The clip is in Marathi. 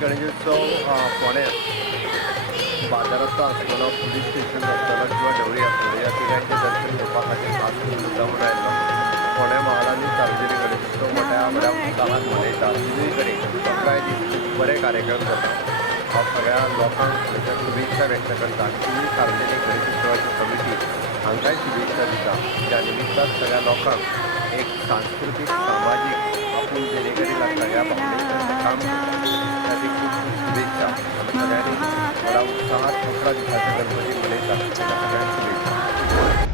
गणेशोत्सव पुण्यात बाजाराचा असताना पोलीस स्टेशन असताना किंवा डवरी असताना या ठिकाणचे दर्शन घेवपाखातीर खास करून मुद्दामून आयिल्लो फोंड्या महालांनी सार्वजनिक गणेशोत्सव मोठ्या बऱ्या उत्साहात मनयतात. तिनूय कडेन सकाळी दीस बरे कार्यक्रम जातात. हांव सगळ्या लोकांक म्हज्या शुभेच्छा व्यक्त करता. तिनूय सार्वजनिक गणेशोत्सवाची कमिटी हांकांय शुभेच्छा दिता. त्या निमित्तान सगळ्या लोकांक एक सांस्कृतीक सामाजीक आपूण जेणेकरीन सगळ्या भावनेचं काम करता त्याची खूप खूप शुभेच्छा. आमी सगळ्यांनी बऱ्या उत्साहात 11 दिसाचे गणपती मनयतात. सगळ्यांक शुभेच्छा.